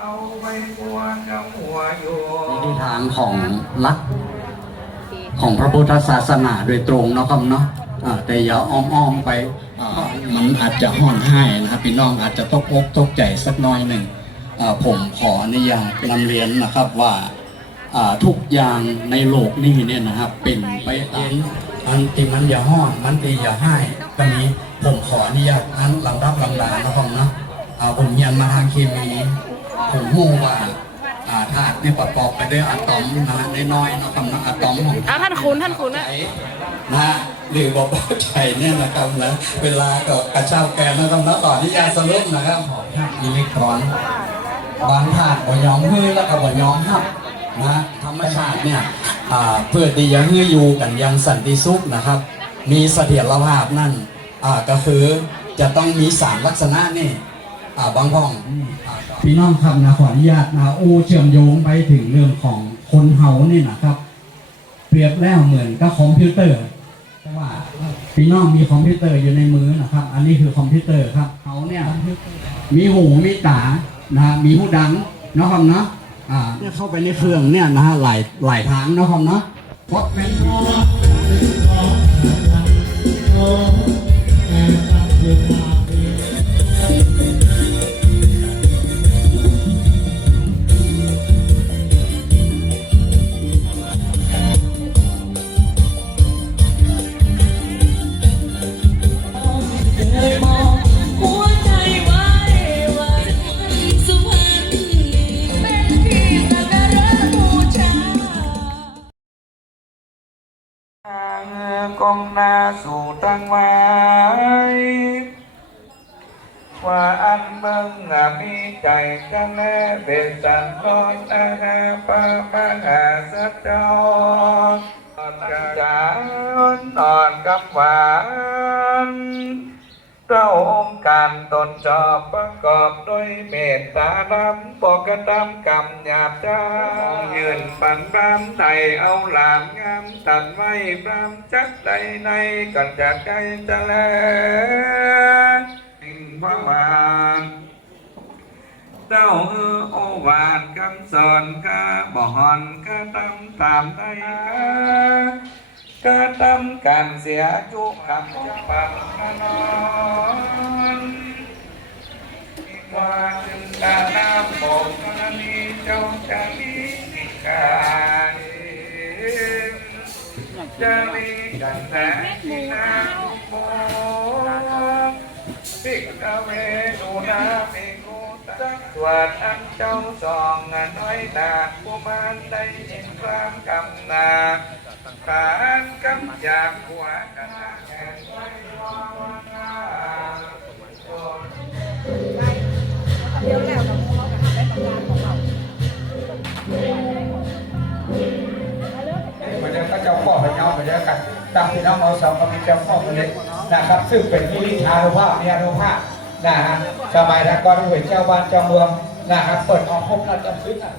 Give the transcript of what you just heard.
เอาไปบัวกับหัวอยู่ในทางของลักของพระพุทธศาสนาโดยตรงเนาะครับเนาะอ่าแต่อย่าอ้อมๆไปอ่ามันอาจจะห่อนให้นะครับพี่น้องอาจจะตกอกตกใจสักน้อยหนึ่งอ่าผมขออนุญาตนำเรียนนะครับว่าอ่าทุกอย่างในโลกนี้เนี่ยนะครับ เป็นไปตามอันที่มันอย่าห้อนมันที่อย่าให้ตอนนี้ผมขออนุญาตนั้นลำดับลำดานะครับเนาะ ผมเรียนมาทางเคมี ผมรู้ว่าอ่าธาตุนี่ประกอบไปด้วยอะตอมนะฮะน้อยๆเนาะคำนะอะตอมของเอาท่านคุณท่านคุณนะนะฮะหรือบอกว่าใจเนี่ยนะครับนะเวลาก็กระเช้าแกนนะครับนะต่อที่ยาสรุปนะครับของธาตุอิเล็กตรอนบางธาตุบ่ยอมฮื้อแล้วก็บ่ยอมหับนะฮะธรรมชาติเนี่ยอ่าเพื่อที่จะฮื้ออยู่กันอยังสันติสุขนะครับ มีเสถียรภาพนั่นอ่าก็คือจะต้องมีสามลักษณะนี่ อ่าบางพ้องพี่น้องครับนะขออนุญาตนะอูเชื่อมโยงไปถึงเรื่องของคนเฮานี่นะครับ เปรียบแล้วเหมือนกับคอมพิวเตอร์เพราะว่าพี่น้องมีคอมพิวเตอร์อยู่ในมือนะครับ อันนี้คือคอมพิวเตอร์ครับเขาเนี่ยมีหูมีตานะฮะมีหูดังเนาะครับเนาะอ่าเนี่ยเข้าไปในเครื่องเนี่ยนะฮะหลายหลายทางเนาะครับเนาะเพราะเป็นเค กองหนาสู่ตั้งไว้ว่าอันเมืองอะมีใจกันแน่ เจ้าองค์การตนจอบประกอบด้วยเมตตาดำปกตามกรรมหยาบจ้ายืนปันรำไทยเอาหลามงามตัดไว้พรำจักใดในก่อนจากใจจะแลสิ่งพระวานเจ้าเออโอวาทคำสอนข้าบ่หอนข้าตามตามได้ ข้าตามการเสียจุกคำจะปังขนอนว่าจึงตาน้ำบอกกรณีเจ้าจะมีกายจะมีกันแต่ที่นาโมปิกเวดูนาปิกุตักตรวจอันเจ้าสองน้อยนาผู้มันได้ยินความกำนา ขานกำจากหัวกันแห่งไว้วาวนาเหมือนเดิมก็จะพ่อพเจ้าเหมือนเดิมกันตามที่น้องเอาสองก็มีเจ้าพ่อคนเล็กนะครับ ซึ่งเป็นที่วิชานุภาพมีอนุภาพนะฮะสมัยนั้นก็เห็นเจ้าบ้านเจ้าเมืองนะครับเปิดออกพบเราจะซื้อนะ